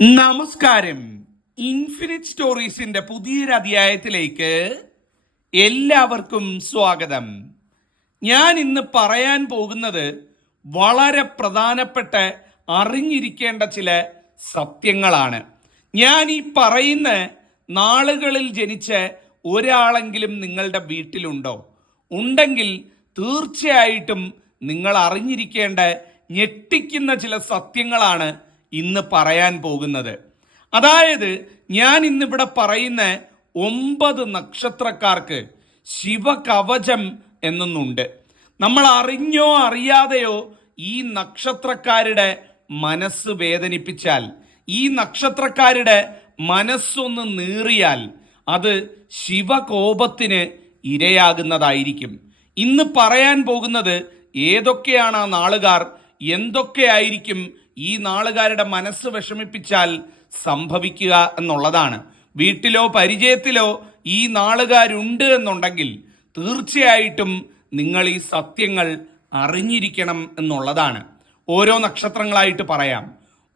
നമസ്കാരം. ഇൻഫിനിറ്റ് സ്റ്റോറീസിന്റെ പുതിയൊരു അധ്യായത്തിലേക്ക് എല്ലാവർക്കും സ്വാഗതം. ഞാൻ ഇന്ന് പറയാൻ പോകുന്നത് വളരെ പ്രധാനപ്പെട്ട അറിഞ്ഞിരിക്കേണ്ട ചില സത്യങ്ങളാണ്. ഞാൻ ഈ പറയുന്ന നാളുകളിൽ ജനിച്ച ഒരാളെങ്കിലും നിങ്ങളുടെ വീട്ടിലുണ്ടോ? ഉണ്ടെങ്കിൽ തീർച്ചയായിട്ടും നിങ്ങൾ അറിഞ്ഞിരിക്കേണ്ട ഞെട്ടിക്കുന്ന ചില സത്യങ്ങളാണ് ഇന്ന് പറയാൻ പോകുന്നത്. അതായത് ഞാൻ ഇന്നിവിടെ പറയുന്ന 9 നക്ഷത്രക്കാർക്ക് ശിവകവചം എന്നൊന്നുണ്ട്. നമ്മൾ അറിഞ്ഞോ അറിയാതെയോ ഈ നക്ഷത്രക്കാരുടെ മനസ്സ് വേദനിപ്പിച്ചാൽ, ഈ നക്ഷത്രക്കാരുടെ മനസ്സൊന്ന് നീറിയാൽ അത് ശിവകോപത്തിന് ഇരയാകുന്നതായിരിക്കും. ഇന്ന് പറയാൻ പോകുന്നത് ഏതൊക്കെയാണ് ആ നാളുകാർ, എന്തൊക്കെയായിരിക്കും ഈ നാളുകാരുടെ മനസ്സ് വിഷമിപ്പിച്ചാൽ സംഭവിക്കുക എന്നുള്ളതാണ്. വീട്ടിലോ പരിചയത്തിലോ ഈ നാളുകാരുണ്ട് എന്നുണ്ടെങ്കിൽ തീർച്ചയായിട്ടും നിങ്ങൾ ഈ സത്യങ്ങൾ അറിഞ്ഞിരിക്കണം എന്നുള്ളതാണ്. ഓരോ നക്ഷത്രങ്ങളായിട്ട് പറയാം.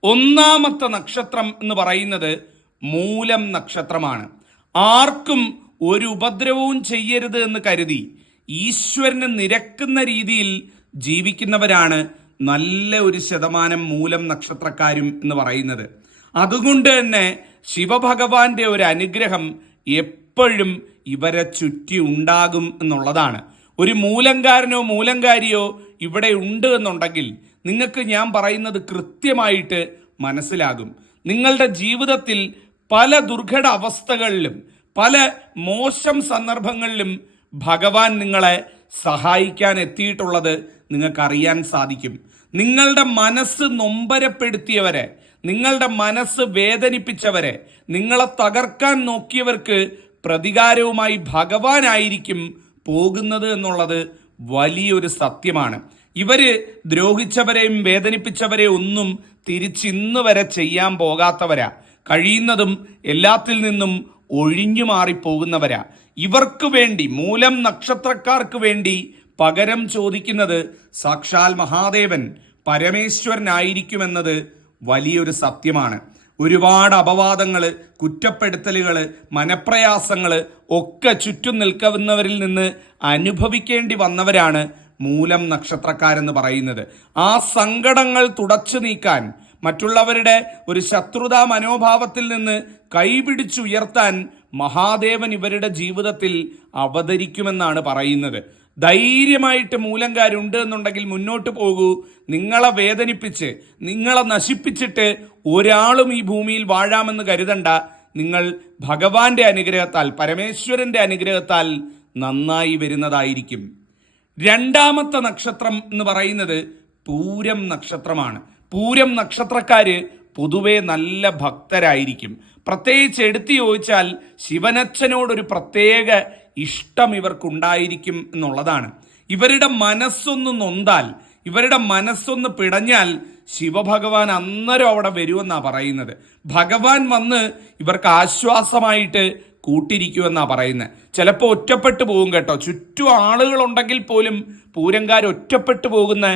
ഒന്നാമത്തെ നക്ഷത്രം എന്ന് പറയുന്നത് മൂലം നക്ഷത്രമാണ്. ആർക്കും ഒരു ഉപദ്രവവും ചെയ്യരുത് എന്ന് കരുതി ഈശ്വരന് നിരക്കുന്ന രീതിയിൽ ജീവിക്കുന്നവരാണ് നല്ല ഒരു ശതമാനം മൂലം നക്ഷത്രക്കാരും എന്ന് പറയുന്നത്. അതുകൊണ്ട് തന്നെ ശിവഭഗവാന്റെ ഒരു അനുഗ്രഹം എപ്പോഴും ഇവരെ ചുറ്റി ഉണ്ടാകും എന്നുള്ളതാണ്. ഒരു മൂലങ്കാരനോ മൂലങ്കാരിയോ ഇവിടെ ഉണ്ട് എന്നുണ്ടെങ്കിൽ നിങ്ങൾക്ക് ഞാൻ പറയുന്നത് കൃത്യമായിട്ട് മനസ്സിലാകും. നിങ്ങളുടെ ജീവിതത്തിൽ പല ദുർഘട അവസ്ഥകളിലും പല മോശം സന്ദർഭങ്ങളിലും ഭഗവാൻ നിങ്ങളെ സഹായിക്കാൻ എത്തിയിട്ടുള്ളത് നിങ്ങൾക്കറിയാൻ സാധിക്കും. നിങ്ങളുടെ മനസ്സ് നൊമ്പരപ്പെടുത്തിയവരെ, നിങ്ങളുടെ മനസ്സ് വേദനിപ്പിച്ചവരെ, നിങ്ങളെ തകർക്കാൻ നോക്കിയവർക്ക് പ്രതികാരവുമായി ഭഗവാനായിരിക്കും പോകുന്നത് എന്നുള്ളത് വലിയൊരു സത്യമാണ്. ഇവര് ദ്രോഹിച്ചവരെയും വേദനിപ്പിച്ചവരെയും ഒന്നും തിരിച്ചിന്ന് വരെ ചെയ്യാൻ പോകാത്തവരാ. കഴിയുന്നതും എല്ലാത്തിൽ നിന്നും ഒഴിഞ്ഞു മാറിപ്പോകുന്നവരാ. ഇവർക്ക് വേണ്ടി, മൂലം നക്ഷത്രക്കാർക്ക് വേണ്ടി പകരം ചോദിക്കുന്നത് സാക്ഷാൽ മഹാദേവൻ പരമേശ്വരനായിരിക്കുമെന്നത് വലിയൊരു സത്യമാണ്. ഒരുപാട് അപവാദങ്ങള്, കുറ്റപ്പെടുത്തലുകള്, മനപ്രയാസങ്ങള് ഒക്കെ ചുറ്റും നിൽക്കുന്നവരിൽ നിന്ന് അനുഭവിക്കേണ്ടി വന്നവരാണ് മൂലം നക്ഷത്രക്കാരെന്ന് പറയുന്നത്. ആ സങ്കടങ്ങൾ തുടച്ചു നീക്കാൻ, മറ്റുള്ളവരുടെ ഒരു ശത്രുതാ മനോഭാവത്തിൽ നിന്ന് കൈപിടിച്ചുയർത്താൻ മഹാദേവൻ ഇവരുടെ ജീവിതത്തിൽ അവതരിക്കുമെന്നാണ് പറയുന്നത്. ധൈര്യമായിട്ട് മൂലങ്കാരുണ്ട് എന്നുണ്ടെങ്കിൽ മുന്നോട്ട് പോകൂ. നിങ്ങളെ വേദനിപ്പിച്ച്, നിങ്ങളെ നശിപ്പിച്ചിട്ട് ഒരാളും ഈ ഭൂമിയിൽ വാഴാമെന്ന് കരുതണ്ട. നിങ്ങൾ ഭഗവാന്റെ അനുഗ്രഹത്താൽ, പരമേശ്വരന്റെ അനുഗ്രഹത്താൽ നന്നായി വരുന്നതായിരിക്കും. രണ്ടാമത്തെ നക്ഷത്രം എന്ന് പറയുന്നത് പൂരം നക്ഷത്രമാണ്. പൂരം നക്ഷത്രക്കാര് പൊതുവെ നല്ല ഭക്തരായിരിക്കും. പ്രത്യേകിച്ച് എടുത്തു ചോദിച്ചാൽ ശിവനച്ഛനോടൊരു പ്രത്യേക ഇഷ്ടം ഇവർക്കുണ്ടായിരിക്കും എന്നുള്ളതാണ്. ഇവരുടെ മനസ്സൊന്ന് നൊന്താൽ, ഇവരുടെ മനസ്സൊന്ന് പിടഞ്ഞാൽ ശിവഭഗവാൻ അന്നേരം അവിടെ വരുമെന്നാ പറയുന്നത്. ഭഗവാൻ വന്ന് ഇവർക്ക് ആശ്വാസമായിട്ട് കൂട്ടിരിക്കുമെന്നാ പറയുന്നത്. ചിലപ്പോൾ ഒറ്റപ്പെട്ടു പോകും കേട്ടോ. ചുറ്റും ആളുകളുണ്ടെങ്കിൽ പോലും പൂരംകാർ ഒറ്റപ്പെട്ടു പോകുന്ന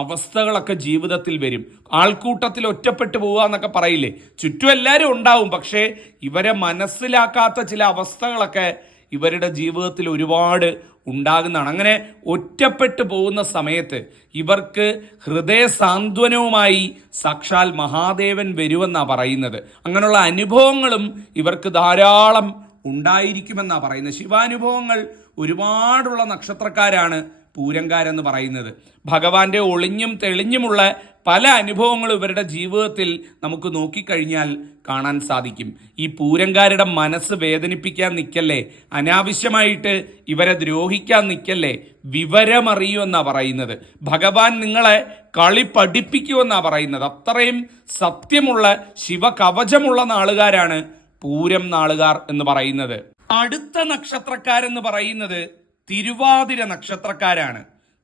അവസ്ഥകളൊക്കെ ജീവിതത്തിൽ വരും. ആൾക്കൂട്ടത്തിൽ ഒറ്റപ്പെട്ടു പോവുക എന്നൊക്കെ പറയില്ലേ. ചുറ്റും എല്ലാവരും ഉണ്ടാവും, പക്ഷേ ഇവരെ മനസ്സിലാക്കാത്ത ചില അവസ്ഥകളൊക്കെ ഇവരുടെ ജീവിതത്തിൽ ഒരുപാട് ഉണ്ടാകുന്നതാണ്. അങ്ങനെ ഒറ്റപ്പെട്ടു പോകുന്ന സമയത്ത് ഇവർക്ക് ഹൃദയ സാന്ത്വനവുമായി സാക്ഷാൽ മഹാദേവൻ വരുമെന്നാണ് പറയുന്നത്. അങ്ങനെയുള്ള അനുഭവങ്ങളും ഇവർക്ക് ധാരാളം ഉണ്ടായിരിക്കുമെന്നാണ് പറയുന്നത്. ശിവാനുഭവങ്ങൾ ഒരുപാടുള്ള നക്ഷത്രക്കാരാണ് പൂരംകാരെന്ന് പറയുന്നത്. ഭഗവാന്റെ ഒളിഞ്ഞും തെളിഞ്ഞുമുള്ള പല അനുഭവങ്ങളും ഇവരുടെ ജീവിതത്തിൽ നമുക്ക് നോക്കിക്കഴിഞ്ഞാൽ കാണാൻ സാധിക്കും. ഈ പൂരംകാരുടെ മനസ്സ് വേദനിപ്പിക്കാൻ നിൽക്കല്ലേ, അനാവശ്യമായിട്ട് ഇവരെ ദ്രോഹിക്കാൻ നിൽക്കല്ലേ, വിവരമറിയുമെന്നാണ് പറയുന്നത്. ഭഗവാൻ നിങ്ങളെ കളി പഠിപ്പിക്കുമെന്നാണ് പറയുന്നത്. അത്രയും സത്യമുള്ള ശിവകവചമുള്ള നാളുകാരാണ് പൂരം നാളുകാർ എന്ന് പറയുന്നത്. അടുത്ത നക്ഷത്രക്കാരെന്ന് പറയുന്നത് തിരുവാതിര നക്ഷത്രക്കാരാണ്.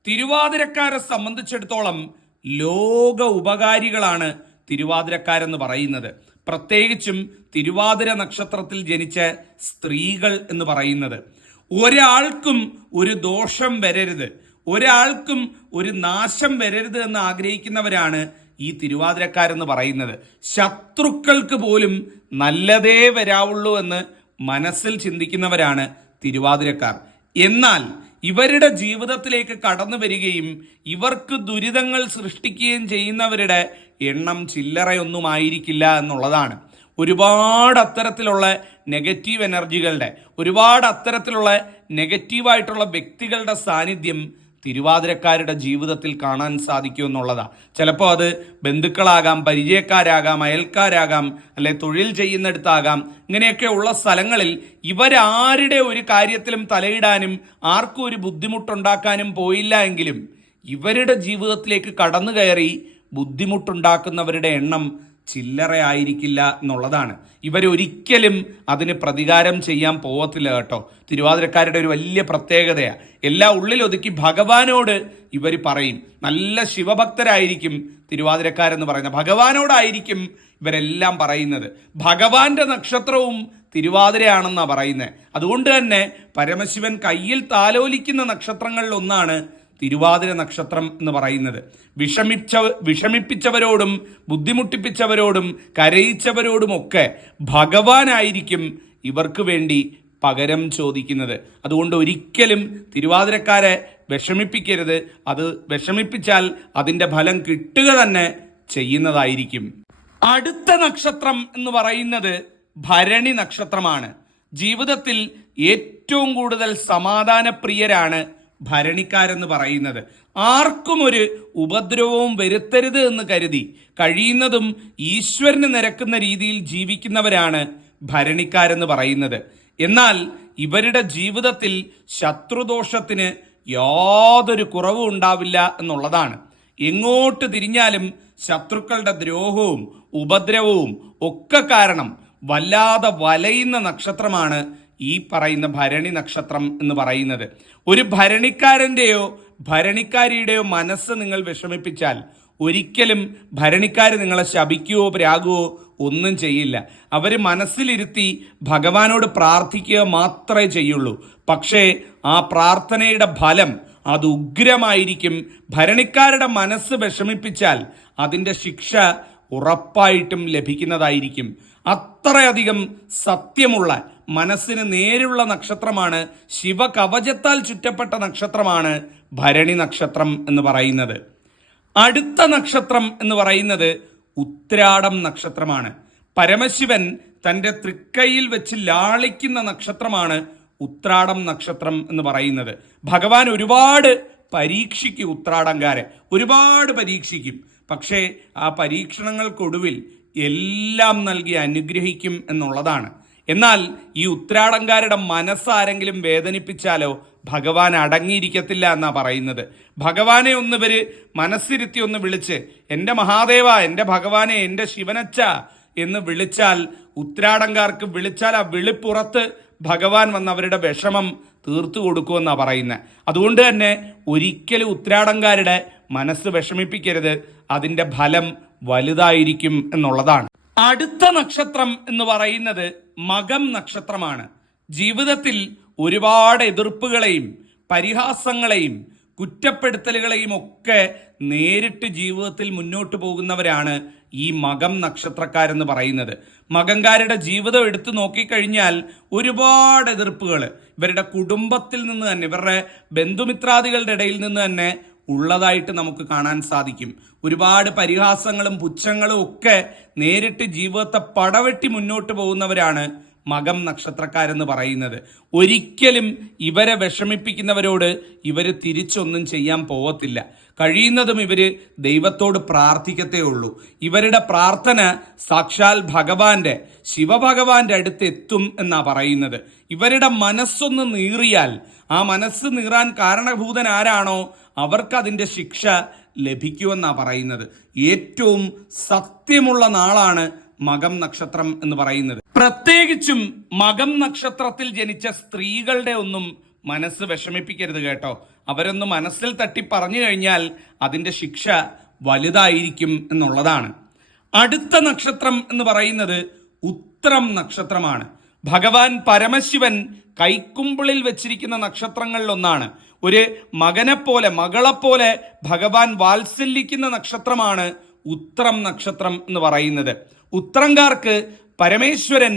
തിരുവാതിരക്കാരെ സംബന്ധിച്ചിടത്തോളം ലോക ഉപകാരികളാണ് തിരുവാതിരക്കാരെന്ന് പറയുന്നത്. പ്രത്യേകിച്ചും തിരുവാതിര നക്ഷത്രത്തിൽ ജനിച്ച സ്ത്രീകൾ എന്ന് പറയുന്നത്. ഒരാൾക്കും ഒരു ദോഷം വരരുത്, ഒരാൾക്കും ഒരു നാശം വരരുത് എന്ന് ആഗ്രഹിക്കുന്നവരാണ് ഈ തിരുവാതിരക്കാരെന്ന് പറയുന്നത്. ശത്രുക്കൾക്ക് പോലും നല്ലതേ വരാവുള്ളൂ എന്ന് മനസ്സിൽ ചിന്തിക്കുന്നവരാണ് തിരുവാതിരക്കാർ. എന്നാൽ ഇവരുടെ ജീവിതത്തിലേക്ക് കടന്നു വരികയും ഇവർക്ക് ദുരിതങ്ങൾ സൃഷ്ടിക്കുകയും ചെയ്യുന്നവരുടെ എണ്ണം ചില്ലറയൊന്നുമായിരിക്കില്ല എന്നുള്ളതാണ്. ഒരുപാട് അത്തരത്തിലുള്ള നെഗറ്റീവ് എനർജികളുടെ, ഒരുപാട് അത്തരത്തിലുള്ള നെഗറ്റീവായിട്ടുള്ള വ്യക്തികളുടെ സാന്നിധ്യം തിരുവാതിരക്കാരുടെ ജീവിതത്തിൽ കാണാൻ സാധിക്കും എന്നുള്ളതാണ്. ചിലപ്പോൾ അത് ബന്ധുക്കളാകാം, പരിചയക്കാരാകാം, അയൽക്കാരാകാം, അല്ലെ തൊഴിൽ ചെയ്യുന്നിടത്താകാം. ഇങ്ങനെയൊക്കെ ഉള്ള സ്ഥലങ്ങളിൽ ഇവരാരുടെ ഒരു കാര്യത്തിലും തലയിടാനും ആർക്കും ഒരു ബുദ്ധിമുട്ടുണ്ടാക്കാനും പോയില്ല എങ്കിലും ഇവരുടെ ജീവിതത്തിലേക്ക് കടന്നു കയറി ബുദ്ധിമുട്ടുണ്ടാക്കുന്നവരുടെ എണ്ണം ചില്ലറ ആയിരിക്കില്ല എന്നുള്ളതാണ്. ഇവരൊരിക്കലും അതിന് പ്രതികാരം ചെയ്യാൻ പോകത്തില്ല കേട്ടോ. തിരുവാതിരക്കാരുടെ ഒരു വലിയ പ്രത്യേകതയാണ്. എല്ലാം ഉള്ളിലൊതുക്കി ഭഗവാനോട് ഇവർ പറയും. നല്ല ശിവഭക്തരായിരിക്കും തിരുവാതിരക്കാരെന്ന് പറയുന്നത്. ഭഗവാനോടായിരിക്കും ഇവരെല്ലാം പറയുന്നത്. ഭഗവാന്റെ നക്ഷത്രവും തിരുവാതിരയാണെന്നാണ് പറയുന്നത്. അതുകൊണ്ട് തന്നെ പരമശിവൻ കയ്യിൽ താലോലിക്കുന്ന നക്ഷത്രങ്ങളിൽ ഒന്നാണ് തിരുവാതിര നക്ഷത്രം എന്ന് പറയുന്നത്. വിഷമിപ്പിച്ചവരോടും ബുദ്ധിമുട്ടിപ്പിച്ചവരോടും കരയിച്ചവരോടുമൊക്കെ ഭഗവാനായിരിക്കും ഇവർക്ക് വേണ്ടി പകരം ചോദിക്കുന്നത്. അതുകൊണ്ട് ഒരിക്കലും തിരുവാതിരക്കാരെ വിഷമിപ്പിക്കരുത്. അത് വിഷമിപ്പിച്ചാൽ അതിൻ്റെ ഫലം കിട്ടുക തന്നെ ചെയ്യുന്നതായിരിക്കും. അടുത്ത നക്ഷത്രം എന്ന് പറയുന്നത് ഭരണി നക്ഷത്രമാണ്. ജീവിതത്തിൽ ഏറ്റവും കൂടുതൽ സമാധാനപ്രിയരാണ് ഭരണിക്കാരെന്ന് പറയുന്നത്. ആർക്കും ഒരു ഉപദ്രവവും വരുത്തരുത് എന്ന് കരുതി കഴിയുന്നതും ഈശ്വരന് നിരക്കുന്ന രീതിയിൽ ജീവിക്കുന്നവരാണ് ഭരണിക്കാരെന്ന് പറയുന്നത്. എന്നാൽ ഇവരുടെ ജീവിതത്തിൽ ശത്രുദോഷത്തിന് യാതൊരു കുറവും ഉണ്ടാവില്ല എന്നുള്ളതാണ്. എങ്ങോട്ട് തിരിഞ്ഞാലും ശത്രുക്കളുടെ ദ്രോഹവും ഉപദ്രവവും ഒക്കെ കാരണം വല്ലാതെ വലയുന്ന നക്ഷത്രമാണ് ഈ പറയുന്ന ഭരണി നക്ഷത്രം എന്ന് പറയുന്നത്. ഒരു ഭരണിക്കാരൻ്റെയോ ഭരണിക്കാരിയുടെയോ മനസ്സ് നിങ്ങൾ വിഷമിപ്പിച്ചാൽ ഒരിക്കലും ഭരണിക്കാർ നിങ്ങളെ ശപിക്കുകയോ പ്രാകുകയോ ഒന്നും ചെയ്യില്ല. അവർ മനസ്സിലിരുത്തി ഭഗവാനോട് പ്രാർത്ഥിക്കുക മാത്രമേ ചെയ്യുള്ളൂ. പക്ഷേ ആ പ്രാർത്ഥനയുടെ ഫലം അത് ഉഗ്രമായിരിക്കും. ഭരണിക്കാരുടെ മനസ്സ് വിഷമിപ്പിച്ചാൽ അതിൻ്റെ ശിക്ഷ ഉറപ്പായിട്ടും ലഭിക്കുന്നതായിരിക്കും. അത്രയധികം സത്യമുള്ള, മനസ്സിന് നേരുള്ള നക്ഷത്രമാണ്, ശിവകവചത്താൽ ചുറ്റപ്പെട്ട നക്ഷത്രമാണ് ഭരണി നക്ഷത്രം എന്ന് പറയുന്നത്. അടുത്ത നക്ഷത്രം എന്ന് പറയുന്നത് ഉത്രാടം നക്ഷത്രമാണ്. പരമശിവൻ തൻ്റെ തൃക്കൈയിൽ വെച്ച് ലാളിക്കുന്ന നക്ഷത്രമാണ് ഉത്രാടം നക്ഷത്രം എന്ന് പറയുന്നത്. ഭഗവാൻ ഒരുപാട് പരീക്ഷിക്കും ഉത്രാടംകാരെ, ഒരുപാട് പരീക്ഷിക്കും. പക്ഷേ ആ പരീക്ഷണങ്ങൾക്കൊടുവിൽ എല്ലാം നൽകി അനുഗ്രഹിക്കും എന്നുള്ളതാണ്. എന്നാൽ ഈ ഉത്രാടംകാരുടെ മനസ്സാരെങ്കിലും വേദനിപ്പിച്ചാലോ ഭഗവാൻ അടങ്ങിയിരിക്കത്തില്ല എന്നാ പറയുന്നത്. ഭഗവാനെ ഒന്ന് ഇവര് മനസ്സിരുത്തി ഒന്ന് വിളിച്ച് എൻ്റെ മഹാദേവ, എൻ്റെ ഭഗവാനെ, എൻ്റെ ശിവനച്ച എന്ന് വിളിച്ചാൽ, ഉത്രാടംകാർക്ക് വിളിച്ചാൽ ആ വിളിപ്പുറത്ത് ഭഗവാൻ വന്ന് അവരുടെ വിഷമം തീർത്തു കൊടുക്കുമെന്നാണ് പറയുന്നത്. അതുകൊണ്ട് തന്നെ ഒരിക്കലും ഉത്രാടംകാരുടെ മനസ്സ് വിഷമിപ്പിക്കരുത്. അതിൻ്റെ ഫലം വലുതായിരിക്കും എന്നുള്ളതാണ്. അടുത്ത നക്ഷത്രം എന്ന് പറയുന്നത് മകം നക്ഷത്രമാണ്. ജീവിതത്തിൽ ഒരുപാട് എതിർപ്പുകളെയും പരിഹാസങ്ങളെയും കുറ്റപ്പെടുത്തലുകളെയും ഒക്കെ നേരിട്ട് ജീവിതത്തിൽ മുന്നോട്ട് പോകുന്നവരാണ് ഈ മകം നക്ഷത്രക്കാരെന്ന് പറയുന്നത്. മകംകാരുടെ ജീവിതം എടുത്തു നോക്കിക്കഴിഞ്ഞാൽ ഒരുപാട് എതിർപ്പുകൾ ഇവരുടെ കുടുംബത്തിൽ നിന്ന് തന്നെ, ഇവരുടെ ബന്ധുമിത്രാദികളുടെ ഇടയിൽ നിന്ന് തന്നെ ഉള്ളതായിട്ട് നമുക്ക് കാണാൻ സാധിക്കും. ഒരുപാട് പരിഹാസങ്ങളും പുച്ഛങ്ങളും ഒക്കെ നേരിട്ട് ജീവിതത്തെ പടവെട്ടി മുന്നോട്ട് പോകുന്നവരാണ് മകം നക്ഷത്രക്കാരെന്ന് പറയുന്നത്. ഒരിക്കലും ഇവരെ വിഷമിപ്പിക്കുന്നവരോട് ഇവർ തിരിച്ചൊന്നും ചെയ്യാൻ പോവത്തില്ല. കഴിയുന്നതും ഇവര് ദൈവത്തോട് പ്രാർത്ഥിക്കത്തേ ഉള്ളൂ. ഇവരുടെ പ്രാർത്ഥന സാക്ഷാൽ ഭഗവാന്റെ, ശിവഭഗവാന്റെ അടുത്ത് എത്തും എന്നാ പറയുന്നത്. ഇവരുടെ മനസ്സൊന്ന് നീറിയാൽ, ആ മനസ്സ് നീറാൻ കാരണഭൂതൻ ആരാണോ അവർക്ക് അതിൻ്റെ ശിക്ഷ ലഭിക്കുമെന്നാ പറയുന്നത്. ഏറ്റവും സത്യമുള്ള നാളാണ് മകം നക്ഷത്രം എന്ന് പറയുന്നത്. പ്രത്യേകിച്ചും മകം നക്ഷത്രത്തിൽ ജനിച്ച സ്ത്രീകളുടെ ഒന്നും മനസ്സ് വിഷമിപ്പിക്കരുത് കേട്ടോ. അവരൊന്ന് മനസ്സിൽ തട്ടി പറഞ്ഞു കഴിഞ്ഞാൽ അതിൻ്റെ ശിക്ഷ വലുതായിരിക്കും എന്നുള്ളതാണ്. അടുത്ത നക്ഷത്രം എന്ന് പറയുന്നത് ഉത്രം നക്ഷത്രമാണ്. ഭഗവാൻ പരമശിവൻ കൈക്കുമ്പിളിൽ വെച്ചിരിക്കുന്ന നക്ഷത്രങ്ങളിൽ ഒന്നാണ്. ഒരു മകനെപ്പോലെ, മകളെപ്പോലെ ഭഗവാൻ വാത്സല്യിക്കുന്ന നക്ഷത്രമാണ് ഉത്രം നക്ഷത്രം എന്ന് പറയുന്നത്. ഉത്രംകാർക്ക് പരമേശ്വരൻ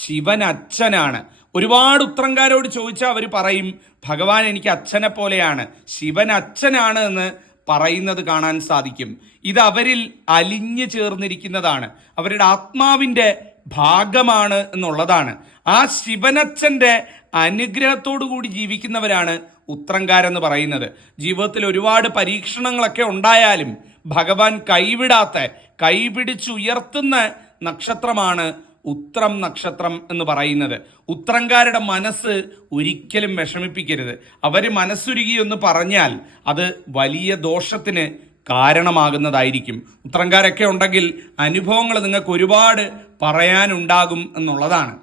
ശിവൻ അച്ഛനാണ്. ഒരുപാട് ഉത്രംകാരോട് ചോദിച്ചാൽ അവർ പറയും ഭഗവാൻ എനിക്ക് അച്ഛനെ പോലെയാണ്, ശിവൻ അച്ഛനാണ് എന്ന് പറയുന്നത് കാണാൻ സാധിക്കും. ഇത് അവരിൽ അലിഞ്ഞു ചേർന്നിരിക്കുന്നതാണ്, അവരുടെ ആത്മാവിന്റെ ഭാഗമാണ് എന്നുള്ളതാണ്. ആ ശിവനച്ഛന്റെ അനുഗ്രഹത്തോടു കൂടി ജീവിക്കുന്നവരാണ് ഉത്രംകാരെന്ന് പറയുന്നത്. ജീവിതത്തിൽ ഒരുപാട് പരീക്ഷണങ്ങളൊക്കെ ഉണ്ടായാലും ഭഗവാൻ കൈപിടിച്ചുയർത്തുന്ന നക്ഷത്രമാണ് ഉത്രം നക്ഷത്രം എന്ന് പറയുന്നത്. ഉത്രംകാരുടെ മനസ്സ് ഒരിക്കലും വിഷമിപ്പിക്കരുത്. അവർ മനസ്സുരുകി എന്ന് പറഞ്ഞാൽ അത് വലിയ ദോഷത്തിന് കാരണമാകുന്നതായിരിക്കും. ഉത്രംകാരൊക്കെ ഉണ്ടെങ്കിൽ അനുഭവങ്ങൾ നിങ്ങൾക്ക് ഒരുപാട് പറയാനുണ്ടാകും എന്നുള്ളതാണ്.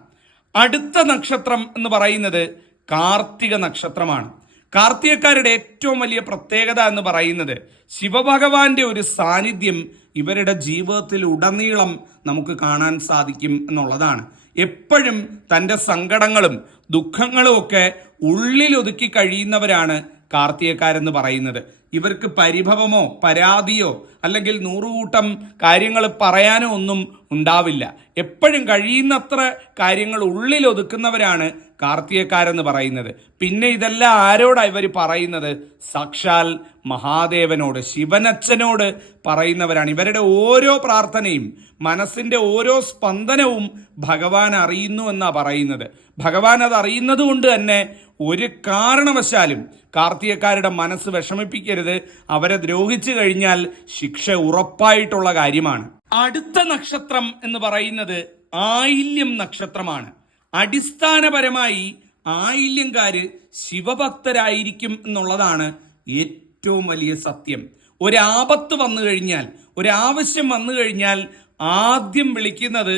അടുത്ത നക്ഷത്രം എന്ന് പറയുന്നത് കാർത്തിക നക്ഷത്രമാണ്. കാർത്തികക്കാരുടെ ഏറ്റവും വലിയ പ്രത്യേകത എന്ന് പറയുന്നത് ശിവഭഗവാന്റെ ഒരു സാന്നിധ്യം ഇവരുടെ ജീവിതത്തിൽ ഉടനീളം നമുക്ക് കാണാൻ സാധിക്കും എന്നുള്ളതാണ്. എപ്പോഴും തൻ്റെ സങ്കടങ്ങളും ദുഃഖങ്ങളും ഒക്കെ ഉള്ളിലൊതുക്കി കഴിയുന്നവരാണ് കാർത്തികക്കാരെന്ന് പറയുന്നത്. ഇവർക്ക് പരിഭവമോ പരാതിയോ അല്ലെങ്കിൽ നൂറുകൂട്ടം കാര്യങ്ങൾ പറയാനോ ഒന്നും ഉണ്ടാവില്ല. എപ്പോഴും കഴിയുന്നത്ര കാര്യങ്ങൾ ഉള്ളിൽ ഒതുക്കുന്നവരാണ് കാർത്തികക്കാരെന്ന് പറയുന്നത്. പിന്നെ ഇതെല്ലാം ആരോടാണ് ഇവർ പറയുന്നത്? സാക്ഷാൽ മഹാദേവനോട്, ശിവനച്ഛനോട് പറയുന്നവരാണ്. ഇവരുടെ ഓരോ പ്രാർത്ഥനയും മനസ്സിന്റെ ഓരോ സ്പന്ദനവും ഭഗവാൻ അറിയുന്നു എന്നാ പറയുന്നത്. ഭഗവാൻ അത് അറിയുന്നത് കൊണ്ട് തന്നെ ഒരു കാരണവശാലും കാർത്തികക്കാരുടെ മനസ്സ് വിഷമിപ്പിക്കരുത്. അവരെ ദ്രോഹിച്ചു കഴിഞ്ഞാൽ ശിക്ഷ ഉറപ്പായിട്ടുള്ള കാര്യമാണ്. അടുത്ത നക്ഷത്രം എന്ന് പറയുന്നത് ആയില്യം നക്ഷത്രമാണ്. അടിസ്ഥാനപരമായി ആയില്യംകാര് ശിവഭക്തരായിരിക്കും എന്നുള്ളതാണ് ഏറ്റവും വലിയ സത്യം. ഒരാപത്ത് വന്നു കഴിഞ്ഞാൽ, ഒരാവശ്യം വന്നു കഴിഞ്ഞാൽ ആദ്യം വിളിക്കുന്നത്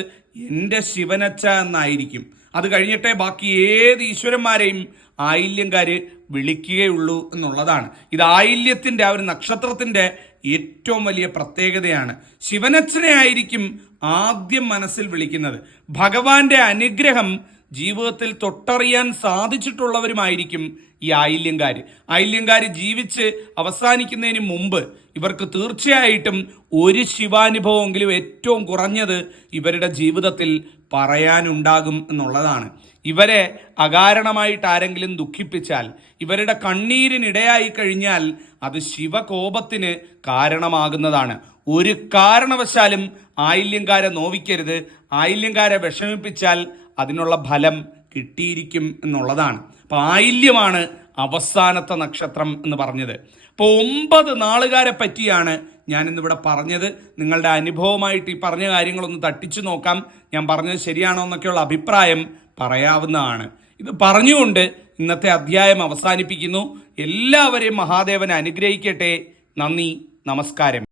എൻ്റെ ശിവനച്ച എന്നായിരിക്കും. അത് കഴിഞ്ഞിട്ടേ ബാക്കി ഏത് ഈശ്വരന്മാരെയും ആയില്യംകാര് വിളിക്കുകയുള്ളൂ എന്നുള്ളതാണ്. ഇത് ആയില്യത്തിന്റെ ആ ഒരു നക്ഷത്രത്തിന്റെ ഏറ്റവും വലിയ പ്രത്യേകതയാണ്. ശിവനച്ഛനെ ആയിരിക്കും ആദ്യം മനസ്സിൽ വിളിക്കുന്നത്. ഭഗവാന്റെ അനുഗ്രഹം ജീവിതത്തിൽ തൊട്ടറിയാൻ സാധിച്ചിട്ടുള്ളവരുമായിരിക്കും ഈ ആയില്യംകാര് ജീവിച്ച് അവസാനിക്കുന്നതിന് മുമ്പ് ഇവർക്ക് തീർച്ചയായിട്ടും ഒരു ശിവാനുഭവമെങ്കിലും ഏറ്റവും കുറഞ്ഞത് ഇവരുടെ ജീവിതത്തിൽ പറയാനുണ്ടാകും എന്നുള്ളതാണ്. ഇവരെ അകാരണമായിട്ട് ആരെങ്കിലും ദുഃഖിപ്പിച്ചാൽ, ഇവരുടെ കണ്ണീരിനിടയായി കഴിഞ്ഞാൽ അത് ശിവകോപത്തിന് കാരണമാകുന്നതാണ്. ഒരു കാരണവശാലും ആയില്യംകാരെ നോവിക്കരുത്. ആയില്യംകാരെ വിഷമിപ്പിച്ചാൽ അതിനുള്ള ഫലം കിട്ടിയിരിക്കും എന്നുള്ളതാണ്. അപ്പൊ ആയില്യമാണ് അവസാനത്തെ നക്ഷത്രം എന്ന് പറഞ്ഞത്. അപ്പോൾ 9 നാളുകാരെ പറ്റിയാണ് ഞാൻ ഇന്നിവിടെ പറഞ്ഞത്. നിങ്ങളുടെ അനുഭവമായിട്ട് ഈ പറഞ്ഞ കാര്യങ്ങളൊന്ന് തട്ടിച്ചു നോക്കാം. ഞാൻ പറഞ്ഞത് ശരിയാണോ എന്നൊക്കെയുള്ള അഭിപ്രായം പറയാവുന്നതാണ്. ഇത് പറഞ്ഞുകൊണ്ട് ഇന്നത്തെ അധ്യായം അവസാനിപ്പിക്കുന്നു. എല്ലാവരെയും മഹാദേവൻ അനുഗ്രഹിക്കട്ടെ. നന്ദി, നമസ്കാരം.